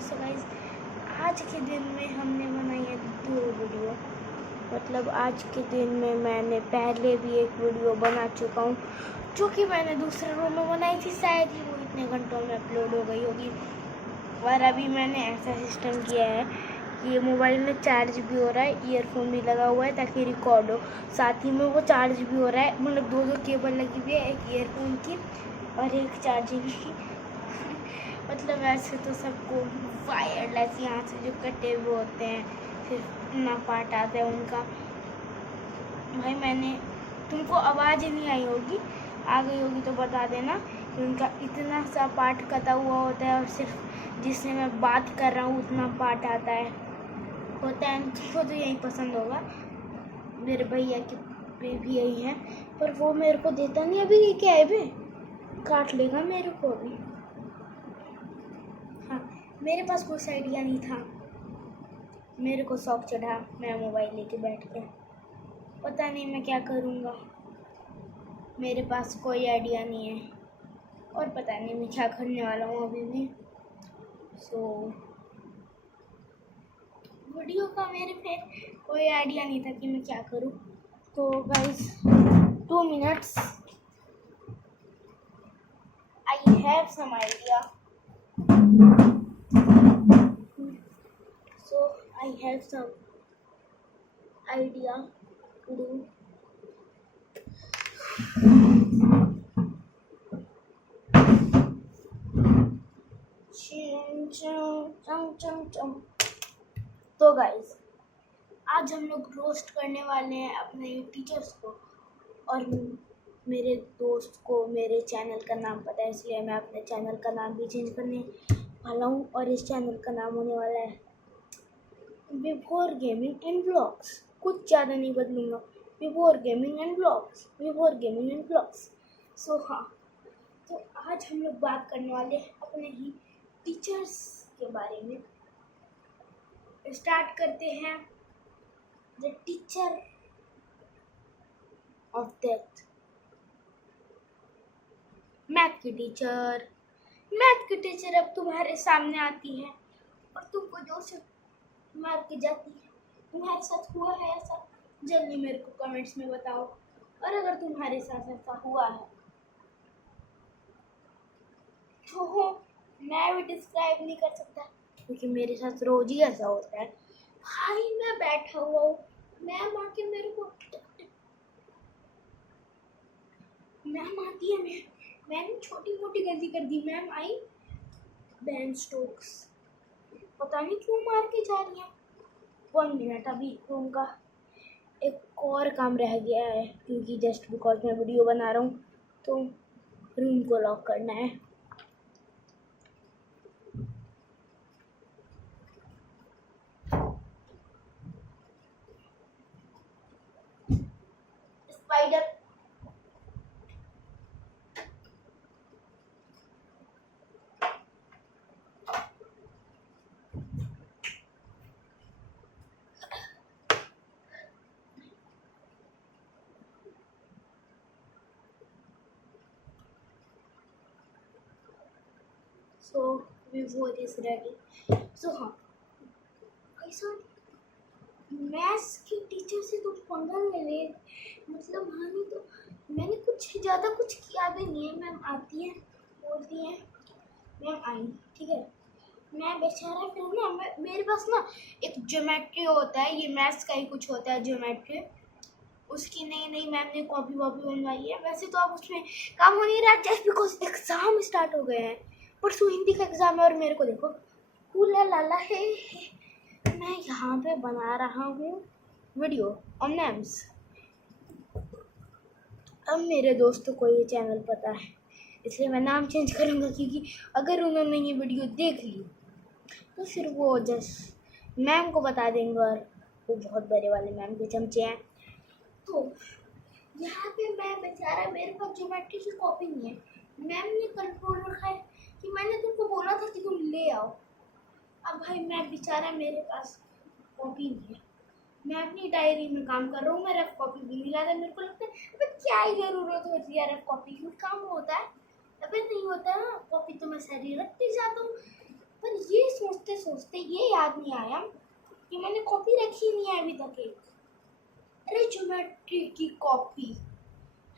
So guys, आज के दिन में हमने बनाई है 2 वीडियो। मतलब आज के दिन में मैंने पहले भी एक वीडियो बना चुका हूँ जो कि मैंने दूसरे रूम में बनाई थी। शायद ही वो इतने घंटों में अपलोड हो गई होगी। और अभी मैंने ऐसा सिस्टम किया है कि ये मोबाइल में चार्ज भी हो रहा है, ईयरफोन भी लगा हुआ है ताकि रिकॉर्ड हो, साथ ही में वो चार्ज भी हो रहा है। मतलब 2 केबल लगी हुई है, एक ईयरफोन की और एक चार्जिंग की। मतलब वैसे तो सबको वायरलेस यहाँ से जो कटे हुए होते हैं सिर्फ इतना पार्ट आता है उनका। भाई मैंने तुमको आवाज़ नहीं आई होगी, आ गई होगी तो बता देना कि उनका इतना सा पार्ट कटा हुआ होता है और सिर्फ जिससे मैं बात कर रहा हूँ उतना पार्ट आता है होता है। तुमको तो यही पसंद होगा, मेरे भैया के पे भी यही है, पर वो मेरे को देता नहीं। अभी ये क्या है बे, काट लेगा मेरे को अभी। हाँ, मेरे पास कुछ आइडिया नहीं था, मेरे को शौक चढ़ा, मैं मोबाइल लेके बैठ गया। पता नहीं मैं क्या करूँगा, मेरे पास कोई आइडिया नहीं है और पता नहीं मैं क्या करने वाला हूँ अभी भी। वीडियो का मेरे पे कोई आइडिया नहीं था कि मैं क्या करूँ। तो guys 2 minutes, I have some idea. So I have some idea to do. तो गाइस, आज हम लोग रोस्ट करने वाले हैं अपने टीचर्स को। और मेरे दोस्त को मेरे चैनल का नाम पता है, इसलिए मैं अपने चैनल का नाम भी चेंज करने वाला हूँ। और इस चैनल का नाम होने वाला है विभोर गेमिंग एंड ब्लॉग्स। कुछ ज़्यादा नहीं बदलूंगा, विभोर गेमिंग एंड ब्लॉग्स, विभोर गेमिंग एंड ब्लॉग्स। सो हाँ, तो आज हम लोग बात करने वाले हैं अपने ही टीचर्स के बारे में। स्टार्ट करते हैं the teacher of death. Math की टीचर। मैथ की टीचर अब तुम्हारे सामने आती है और तुमको जोर से मार के जाती है। तुम्हारे साथ हुआ है ऐसा? जल्दी मेरे को कमेंट्स में बताओ। और अगर तुम्हारे साथ ऐसा हुआ है तो मैं भी डिस्क्राइब नहीं कर सकता, क्योंकि मेरे साथ रोज ही ऐसा होता है। भाई मैं बैठा हुआ हूँ, मैम आके मेरे को मैम आती है, मैंने छोटी मोटी गलती कर दी, मैम आई बेन स्टोक्स, पता नहीं क्यों मार के जा रही है। 1 मिनट, अभी रूम का एक और काम रह गया है, क्योंकि जस्ट बिकॉज मैं वीडियो बना रहा हूँ तो रूम को लॉक करना है। Spider, so Vivo is ready. So हाँ, ऐसा मैथ्स की टीचर से तो पंगा ले ले, मतलब हानि तो मैंने कुछ ज़्यादा कुछ किया भी नहीं है। मैम आती है, बोलती है, मैम आई, ठीक है। मैं बेचारा फिर ना, मेरे पास ना एक ज्योमेट्री होता है, ये मैथ्स का ही कुछ होता है ज्योमेट्री, उसकी नई मैम ने कॉपी वॉपी बनवाई है। वैसे तो अब उसमें काम हो नहीं रहा, जस्ट बिकॉज एग्ज़ाम स्टार्ट हो गए हैं। परसों हिंदी का एग्ज़ाम है और मेरे को देखो फूला लाला है। मैं यहाँ पे बना रहा हूँ वीडियो ऑन नेम्स। अब मेरे दोस्तों को ये चैनल पता है, इसलिए मैं नाम चेंज करूँगा, क्योंकि अगर उन्होंने ये वीडियो देख ली तो फिर वो जस्ट मैम को बता देंगे और वो बहुत बड़े वाले मैम के चमचे हैं। तो यहाँ पे मैं बेचारा, मेरे पास ज्योमेट्री की कॉपी नहीं है। मैम ने कंट्रोल रखा है कि मैंने तुमको बोला था कि तुम ले आओ। अब भाई मैं बेचारा, मेरे पास कॉपी नहीं है, मैं अपनी डायरी में काम कर रहा हूँ, मैं रफ कॉपी भी नहीं लाता। मेरे को लगता है अबे क्या ही ज़रूरत होती है रफ कॉपी की, काम होता है। अबे नहीं होता है, कॉपी तो मैं सारी रखती जाता हूँ। पर ये सोचते सोचते सोचते ये याद नहीं आया कि मैंने कॉपी रखी नहीं है अभी तक एक। अरे ज्योमेट्री की कॉपी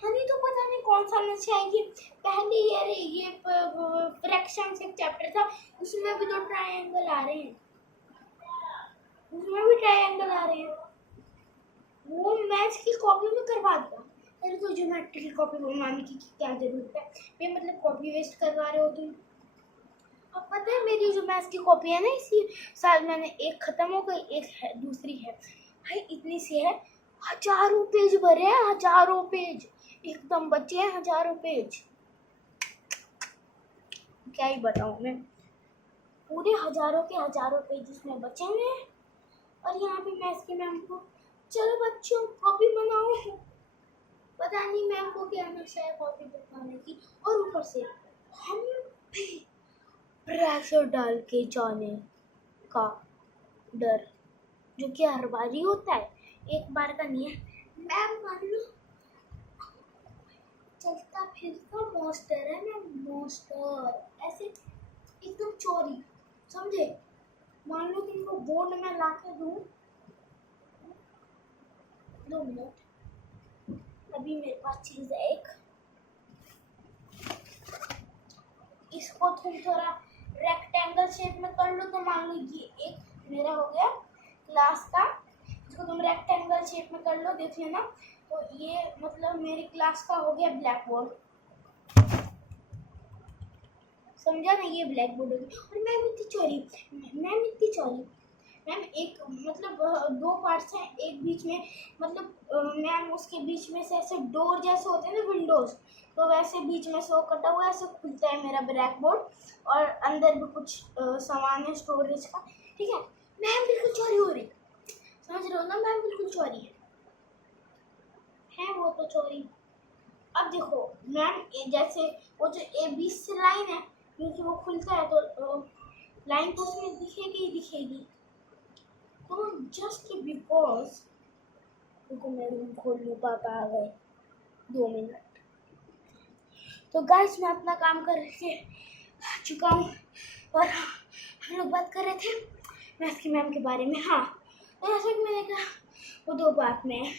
हनी तो पता नहीं कौन सा नशा है कि पहले ये फ्रैक्शन से चैप्टर था, उसमें भी तो ट्रायंगल आ रहे हैं, वो मैथ्स की कॉपी में करवा दिया। अरे तो ज्योमेट्री की कॉपी बनवाने की क्या जरूरत है, मैं मतलब कॉपी वेस्ट करवा रहे हो तुम। अब पता है मेरी जो मैथ्स की कॉपी है ना, इसी साल मैंने एक खत्म हो गई, एक है दूसरी है भाई, इतनी सी है, हजारों पेज भरे हैं, हजारों पेज एकदम बचे हैं, हजारों पेज, क्या ही बताऊं मैं, पूरे हजारों के हजारों पेज इसमें बचे हुए हैं। और यहाँ पे मैथ्स की मैम को चलो बच्चों कॉपी बनाओ, पता नहीं मैम को क्या नशा है कॉपी बनाने की। और ऊपर से हम भी प्रेशर डाल के जाने का डर, जो कि हर बार ही होता है, एक बार का नहीं है। मैम मान लो चलता फिरता मॉन्स्टर है ना, मॉन्स्टर ऐसे एकदम चोरी, समझे। मान लो तुमको बोर्ड में ला के दूँ, 2 मिनट, अभी मेरे पास चीज है एक, इसको तुम थोड़ा रेक्टेंगल शेप में कर लो, तो मान लो ये एक मेरा हो गया क्लास का, इसको तुम रेक्टेंगल शेप में कर लो, देख लेना। तो ये मतलब मेरी क्लास का हो गया ब्लैक बोर्ड, समझा ना, ये ब्लैक बोर्ड हो गया। और मैम इतनी चोरी, मैम एक मतलब 2 पार्ट्स हैं, एक बीच में मतलब मैम उसके बीच में से ऐसे डोर जैसे होते हैं ना, विंडोज, तो वैसे बीच में से वो कटा हुआ ऐसे खुलता है मेरा ब्लैक बोर्ड, और अंदर भी कुछ सामान है स्टोरेज का, ठीक है। मैम बिल्कुल चोरी हो रही, समझ रहे हो ना, मैम बिल्कुल चोरी है वो तो चोरी। अब देखो मैम जैसे वो जो A20 से लाइन है, क्योंकि वो खुलता है तो लाइन तो उसमें दिखेगी, तो जस्ट बिकॉज, देखो मैं रूम खोल लूँ, पापा आ गए, 2 मिनट। तो गाइस मैं अपना काम कर चुका हूँ, और हम लोग बात कर रहे थे मैथ्स की मैम के बारे में। हाँ, तो जैसा कि मैंने कहा वो 2 पार्ट में है,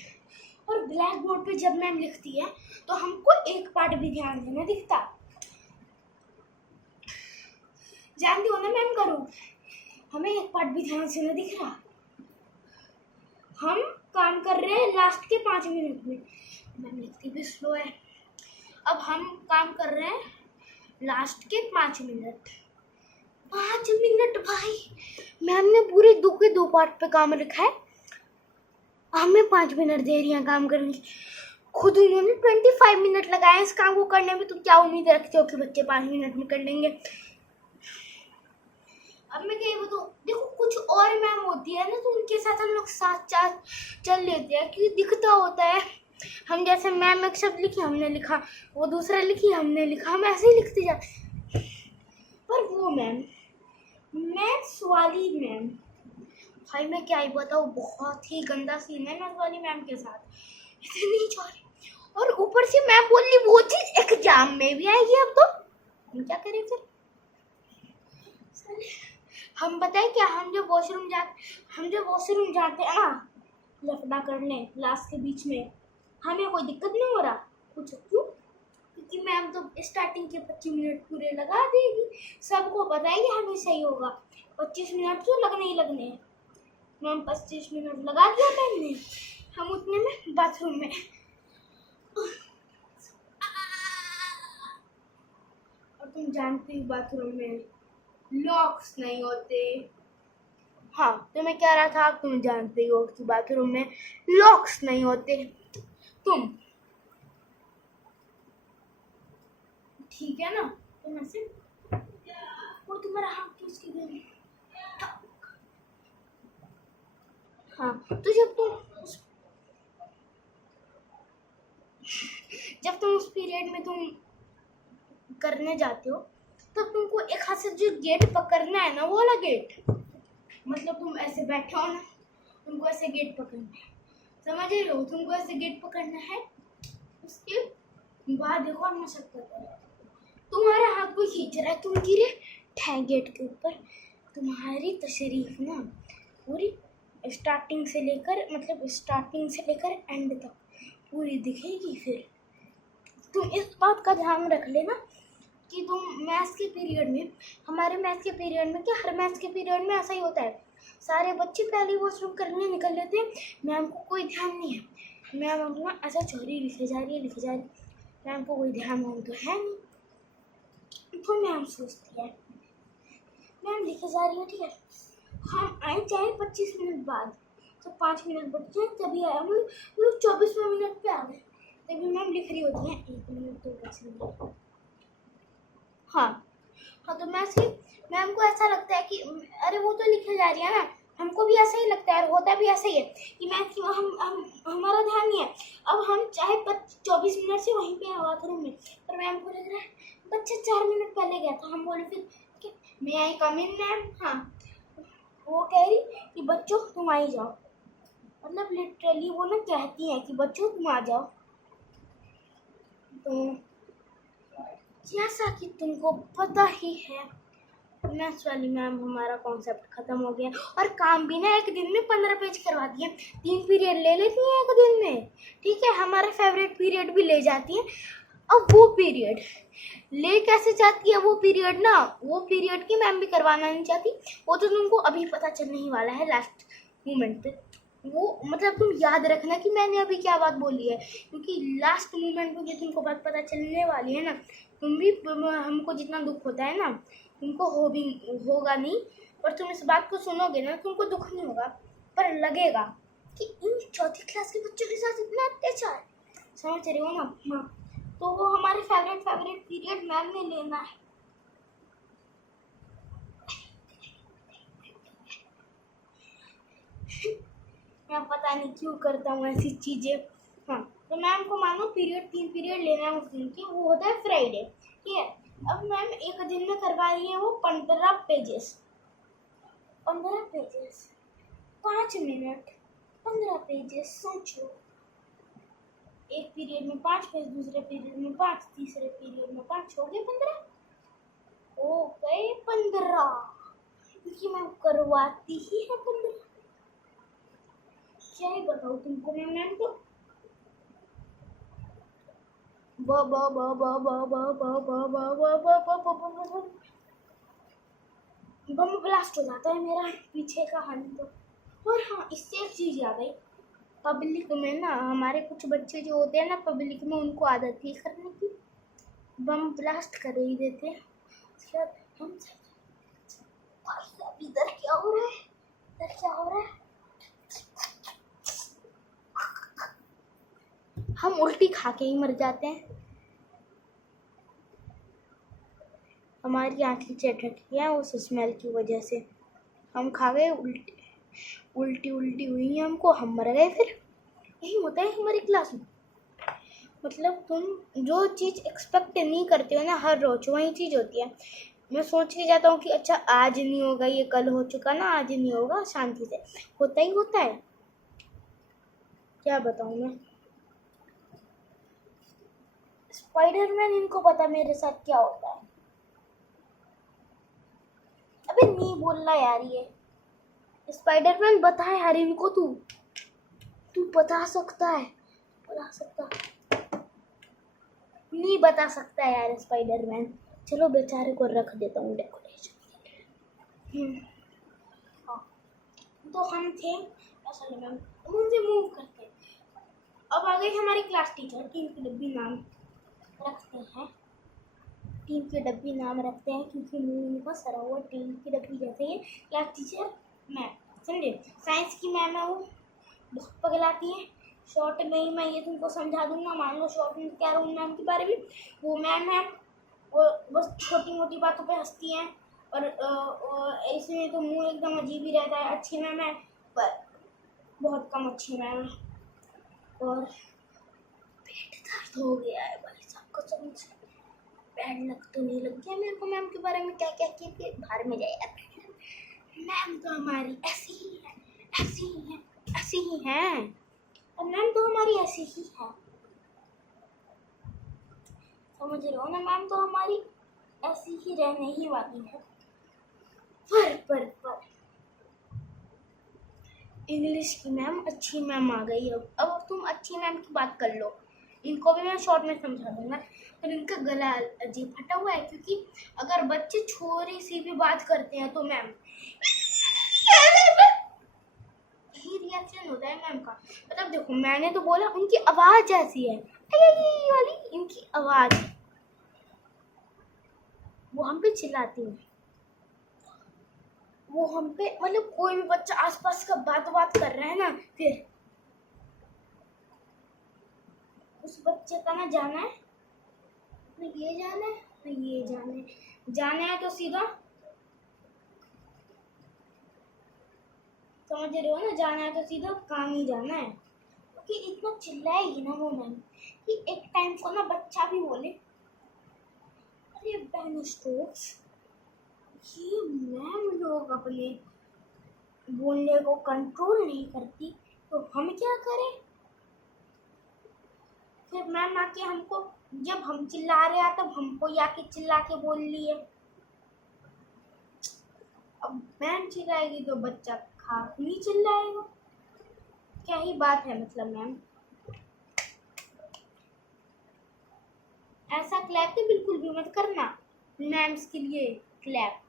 और ब्लैक बोर्ड पे जब मैम लिखती है तो हमको एक पार्ट भी ध्यान देना दिखता, जानती हो ना मैम का रूप, हमें एक पार्ट भी ध्यान से न दिख रहा। हम काम कर रहे हैं लास्ट के 5 मिनट में, मैम लिखती भी स्लो है। अब हम काम कर रहे हैं लास्ट के 5 मिनट, 5 मिनट भाई, मैम ने पूरे 2 के 2 पार्ट पे काम रखा है, हमें 5 मिनट दे रही हैं काम करने, खुद उन्होंने 25 मिनट लगाए इस काम को करने में। तुम क्या उम्मीद रखते हो कि बच्चे 5 मिनट में कर लेंगे। अब मैं क्या बताऊँ, देखो कुछ और मैम होती है ना, तो उनके साथ हम लोग साथ चल लेते हैं, क्योंकि दिखता होता है। हम जैसे मैम एक शब्द लिखी हमने लिखा, वो दूसरा लिखी हमने लिखा, हम ऐसे ही लिखते जाते। पर वो मैम, मैथ्स वाली मैम, भाई मैं क्या ही बताऊँ, बहुत ही गंदा सीन है मैथ्स वाली मैम के साथ, इतनी चोरी। और ऊपर से मैम बोली वो चीज एग्जाम में भी आएगी, अब तो हम क्या करें फिर। हम बताए क्या, हम जो वॉशरूम जाते हैं ना लफड़ा करने क्लास के बीच में, हमें कोई दिक्कत नहीं हो रहा कुछ, क्यों, क्योंकि मैम तो स्टार्टिंग के 25 मिनट पूरे लगा देगी, सबको पता है कि हमें सही होगा, 25 मिनट तो लगने ही लगने हैं। मैम 25 मिनट लगा दिया मैम ने, हम उतने में बाथरूम में, और तुम जानती हो बाथरूम में लॉक्स नहीं होते। हाँ, तो मैं कह रहा था, तुम जानते हो कि बाथरूम में लॉक्स नहीं होते। तुम ठीक है ना, तुम ऐसे, वो तुम्हारा हाथ तो उसके घर, हाँ, तो जब तुम उस पीरियड में तुम करने जाते हो, तब तुमको एक हाथ से जो गेट पकड़ना है ना, वो वाला गेट, मतलब तुम ऐसे बैठे हो ना, तुमको ऐसे गेट पकड़ना है, समझ रहे हो, तुमको ऐसे गेट पकड़ना है। उसके बाद देखो मैं शक कर रहा हूँ, तुम्हारा हाथ कोई खींच रहा है, तुम गिरे ठे गेट के ऊपर, तुम्हारी तशरीफ ना पूरी स्टार्टिंग से लेकर एंड तक पूरी दिखेगी। फिर तुम इस बात का ध्यान रख लेना कि तुम मैथ्स के पीरियड में, हमारे मैथ्स के पीरियड में क्या, हर मैथ्स के पीरियड में ऐसा ही होता है, सारे बच्चे पहले वॉशरूम करने निकल लेते हैं, मैम को कोई ध्यान नहीं है, मैम अपना ऐसा चोरी लिखे जा रही है, मैम को कोई ध्यान तो है नहीं। तो मैम सोचती है मैम लिखे जा रही है, ठीक है, हम आए चाहे 25 मिनट बाद, तो 5 मिनट बचे तभी आए, हम लोग 24वें मिनट पे आ गए, तभी मैम लिख रही होती है 1 मिनट 2 मिनट। हाँ, तो मैम को ऐसा लगता है कि अरे वो तो लिखे जा रही है ना, हमको भी ऐसा ही लगता है और होता भी ऐसा ही है कि मैथ की हमारा ध्यान नहीं है। अब हम चाहे 24 मिनट से वहीं पे बाथरूम में, पर मैम को लग रहा है बच्चा 4 मिनट पहले गया था, हम बोले फिर मैं आई कम इन मैम। हाँ, वो कह रही कि बच्चों तुम आ ही जाओ, मतलब लिटरली वो ना कहती है कि बच्चों तुम आ जाओ। तो जैसा कि तुमको पता ही है, मैथ्स वाली मैम हमारा कॉन्सेप्ट खत्म हो गया और काम भी ना एक दिन में 15 पेज करवा दिए, 3 पीरियड ले लेती हैं एक दिन में, ठीक है, हमारा फेवरेट पीरियड भी ले जाती हैं। अब वो पीरियड ले कैसे जाती है, वो पीरियड की मैम भी करवाना नहीं चाहती, वो तो तुमको अभी पता चलने ही वाला है लास्ट मोमेंट पे। वो मतलब तुम याद रखना कि मैंने अभी क्या बात बोली है, क्योंकि लास्ट मोमेंट पे तुमको बात पता चलने वाली है ना, तुम भी, हमको जितना दुख होता है ना तुमको होगा नहीं, पर तुम इस बात को सुनोगे ना तुमको दुख नहीं होगा, पर लगेगा कि इन 4th क्लास के बच्चों के साथ इतना अत्याचार, समझ रहे हो ना। हाँ, तो वो हमारे फेवरेट पीरियड मैम ने लेना है। मैं पता नहीं क्यों करता हूँ ऐसी चीजें। हाँ, तो मैम को मानो 3 पीरियड लेना है उस दिन की, वो होता है फ्राइडे, ठीक है। अब मैम एक दिन में करवा रही है वो 15 पेजेस, 5 मिनट 15 पेजेस, सोचो, एक पीरियड में 5 पेज, दूसरे पीरियड में 5, तीसरे पीरियड में 5, हो गए 15, हो गए 15, क्योंकि मैम करवाती ही है 15। क्या ही बताऊँ तुमको मैम तो बम ब्लास्ट हो जाता है मेरा पीछे का हाथ तो। और हाँ, इससे एक चीज याद आई, पब्लिक में ना हमारे कुछ बच्चे जो होते हैं ना पब्लिक में, उनको आदत थी करने की, बम ब्लास्ट कर ही देते हैं। हम इधर क्या हो रहा है, हम उल्टी खा के ही मर जाते हैं, हमारी आंखें चट रखी है उस स्मेल की वजह से, हम खा गए, उल्टी हुई हमको, हम मर गए। फिर यही होता है हमारी क्लास में, मतलब तुम जो चीज़ एक्सपेक्ट नहीं करते हो ना हर रोज, वही चीज़ होती है। मैं सोच के जाता हूँ कि अच्छा आज नहीं होगा, ये कल हो चुका ना, आज नहीं होगा, शांति से होता ही होता है। क्या बताऊँ मैं, स्पाइडरमैन इनको पता मेरे साथ क्या होता है। अबे नहीं बोलना यार, ये स्पाइडरमैन बता यार इनको, तू बता सकता है, नहीं बता सकता है यार स्पाइडरमैन। चलो बेचारे को रख देता हूँ डेकोरेशन। हाँ, तो हम थे असल में, उनसे मूव करते, अब आ गई हमारी क्लास टीचर, टीम की डब्बी नाम रखते हैं क्योंकि मुंह का सरा हुआ टीम की डब्बी जैसे ही। क्लास टीचर मैम, समझे, साइंस की मैम है, वो बहुत पगलाती है। शॉर्ट में ही मैं ये तुमको समझा दूंगा, मान लो शॉर्ट में क्या रहूँ मैम के बारे में। वो मैम है, वो बस छोटी मोटी बातों पे हंसती हैं, और ऐसे में तो मुंह एकदम अजीब ही रहता है। अच्छी मैम है पर बहुत कम अच्छी मैम है, और पेट दर्द हो गया है भाई साहब कसम से। बैड लग तो नहीं लग गया मेरे को मैम के बारे में, क्या के बाहर में जाएगा। मैम तो हमारी ऐसी ही है, और मैम तो हमारी ऐसी ही है, समझ रहे हो ना, मैम तो हमारी ऐसी ही रहने ही वाली है। पर इंग्लिश की मैम, अच्छी मैम आ गई। अब तुम अच्छी मैम की बात कर लो। इनको भी मैं शॉर्ट में समझा दूंगा, पर इनका गला अजीब फटा हुआ है, क्योंकि अगर बच्चे छोरी सी भी बात करते हैं तो मैम ही रिएक्शन होता है मैम का। मतलब देखो, मैंने तो बोला उनकी आवाज ऐसी है, ये वाली इनकी आवाज, वो हम पे चिल्लाती है। वो हम पे, मतलब कोई भी बच्चा आसपास का बात कर रहा है ना, फिर उस बच्चे का ना जाना है, ना ये जाना है, ना ये जाना है। जाना है तो सीधा, समझ रहे हो ना, जाना है तो सीधा काम ही जाना है। क्योंकि इतना चिल्लाएगी ना वो मैम कि एक टाइम को ना बच्चा भी बोले, अरे बहन स्टोक्स, ये मैम लोग अपने बोलने को कंट्रोल नहीं करती तो हम क्या करें। फिर मैम आके हमको, जब हम चिल्ला रहे हैं तब हमको आके चिल्ला के बोल लिए। अब मैम चिल्लाएगी तो बच्चा खास नहीं चिल्लाएगा। क्या ही बात है, मतलब मैम ऐसा क्लैप तो बिल्कुल भी मत करना मैम्स के लिए, क्लैप।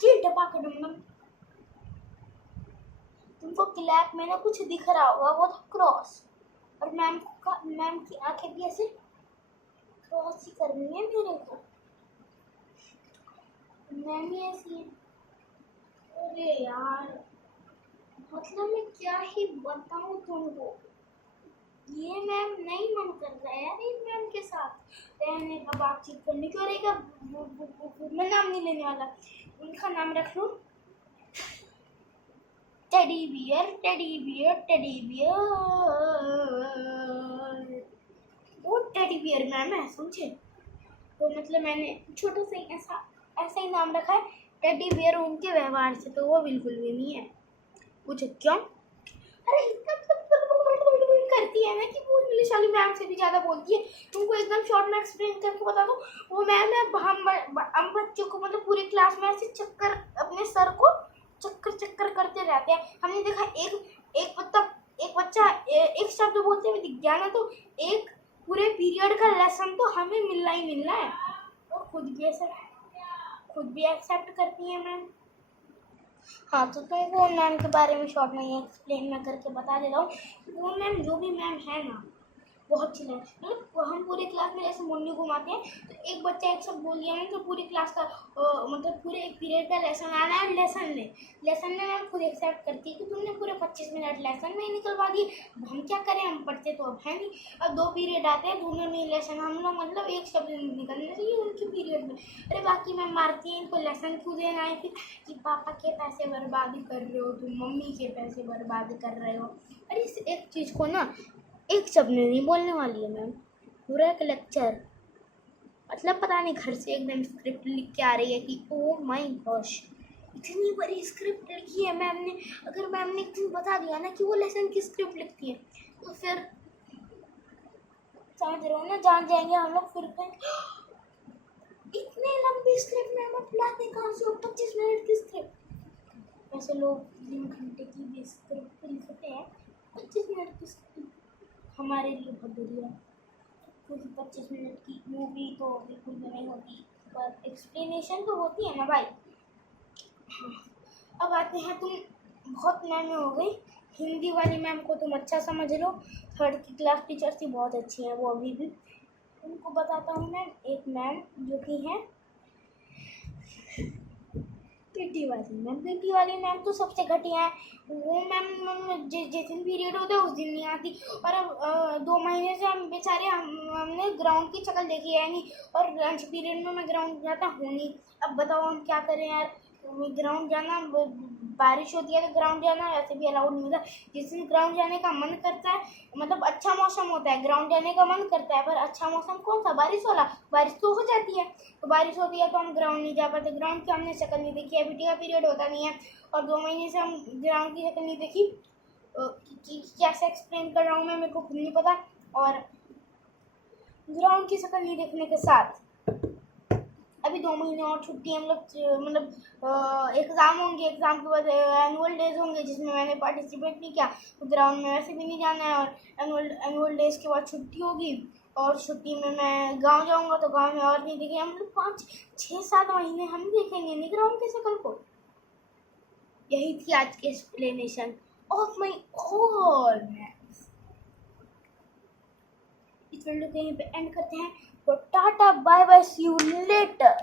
जी डपाकडम, तुमको क्लैप में ना कुछ दिख रहा होगा, वो था क्रॉस। और मैम की आंखें भी ऐसे क्रॉस ही करनी है मेरे को, मैम ही ऐसी है। अरे यार, मतलब मैं क्या ही बताऊं तुमको, ये मैम नहीं मन कर रहा है यार इस मैम के साथ रहने का, बातचीत करने की। और एक मैं नाम नहीं लेने वाला, उनका नाम रख लो teddy bear, teddy bear, teddy bear. वो टेडी बियर मैम है, समझे। तो मतलब मैंने छोटा सा ऐसा ही नाम रखा है टेडी बियर, उनके व्यवहार से तो वो बिल्कुल भी नहीं है। पूछो क्यों? अरे इतना करती है ना कि वो इंग्लिश वाली मैम से भी ज्यादा बोलती है। तुमको एकदम शॉर्ट में एक्सप्लेन करके बता दो, वो मैम है, हम बच्चों को मतलब पूरी क्लास में ऐसे चक्कर, अपने सर को चक्कर करते रहते हैं। हमने देखा एक बच्चा एक शब्द बोलते हुए दिख गया ना, तो एक पूरे पीरियड का लेसन तो हमें मिलना ही मिलना है। और खुद भी एक्सेप्ट करती है मैम। हाँ, तो तुमको मैम के बारे में शॉर्ट में एक्सप्लेन मैं करके बता दे रहा हूँ। वो मैम, जो भी मैम है ना, बहुत अच्छी लगे। मतलब हम पूरी क्लास में ऐसे मुन्नी घुमाते हैं, तो एक बच्चा एक सब बोल दिया ना, तो पूरी क्लास का मतलब पूरे एक पीरियड का लेसन आना है। लेसन में मैम खुद एक्सेप्ट करती है कि तुमने पूरे 25 मिनट लेसन में ही निकलवा दिए। अब हम क्या करें, हम पढ़ते तो अब है नहीं। अब 2 पीरियड आते हैं, दोनों में लेसन हम लोग मतलब एक शब्द निकलना चाहिए उनके पीरियड में। अरे बाकी मैम मारती हैं, इनको लेसन क्यों देना है फिर, कि पापा के पैसे बर्बादी कर रहे हो तुम, मम्मी के पैसे बर्बाद कर रहे हो। अरे इस एक चीज़ को ना एक शब्द में नहीं बोलने वाली है मैम, पूरा एक लेक्चर। मतलब पता नहीं घर से एकदम स्क्रिप्ट लिख के आ रही है कि ओ माय गॉश, इतनी बड़ी स्क्रिप्ट लिखी है मैम ने। अगर मैम ने एक दिन बता दिया ना कि वो लेसन की स्क्रिप्ट लिखती है, तो फिर समझ रहे हो ना, जान जाएंगे हम लोग। फिर इतनी लंबी स्क्रिप्ट मैम आप लाते कहाँ से हो, 25 मिनट की स्क्रिप्ट। वैसे लोग 3 घंटे की भी स्क्रिप्ट लिखते हैं, 25 मिनट की स्क्रिप्ट हमारे लिए बहुत बढ़िया है। क्योंकि 25 मिनट की मूवी तो बिल्कुल भी नहीं होती, पर एक्सप्लेनेशन तो होती है ना भाई। हाँ, अब आते हैं, तुम बहुत मैम हो गई। हिंदी वाली मैम को तुम अच्छा समझ लो, 3rd की क्लास टीचर थी, बहुत अच्छी है वो अभी भी। उनको बताता हूँ मैम, एक मैम जो कि है पीटी वाली मैम तो सबसे घटिया है। वो मैम जिस दिन पीरियड होता है उस दिन नहीं आती। और अब 2 महीने से हम बेचारे हमने ग्राउंड की शक्ल देखी है नहीं, और लंच पीरियड में मैं ग्राउंड जाता हूँ नहीं। अब बताओ हम क्या करें यार, ग्राउंड जाना, बारिश होती है तो ग्राउंड जाना वैसे भी अलाउड नहीं होता। जिस दिन ग्राउंड जाने का मन करता है, मतलब अच्छा मौसम होता है, ग्राउंड जाने का मन करता है, पर अच्छा मौसम कौन सा, बारिश वाला। बारिश तो हो जाती है, तो बारिश होती है तो हम ग्राउंड नहीं जा पाते। ग्राउंड की हमने शक्ल नहीं देखी है, पीटी का पीरियड होता नहीं है, और 2 महीने से हम ग्राउंड की शक्ल नहीं देखी। कैसे एक्सप्लेन कर रहा हूँ मैं, मेरे को खुद नहीं पता। और ग्राउंड की शक्ल नहीं देखने के साथ अभी 2 महीने और छुट्टी हम लोग मतलब एग्ज़ाम होंगे, एग्ज़ाम के बाद एनुअल डेज होंगे जिसमें मैंने पार्टिसिपेट नहीं किया, तो ग्राउंड में वैसे भी नहीं जाना है। और एनुअल डेज के बाद छुट्टी होगी और छुट्टी में मैं गांव जाऊंगा, तो गांव में और नहीं देखेंगे हम लोग 5 6 7 महीने हम देखेंगे नहीं ग्राउंड की शक्ल को। यही थी आज की explanation of my all maths. इस वीडियो को यहीं पे एंड करते हैं, तो tata bye bye, see you letter.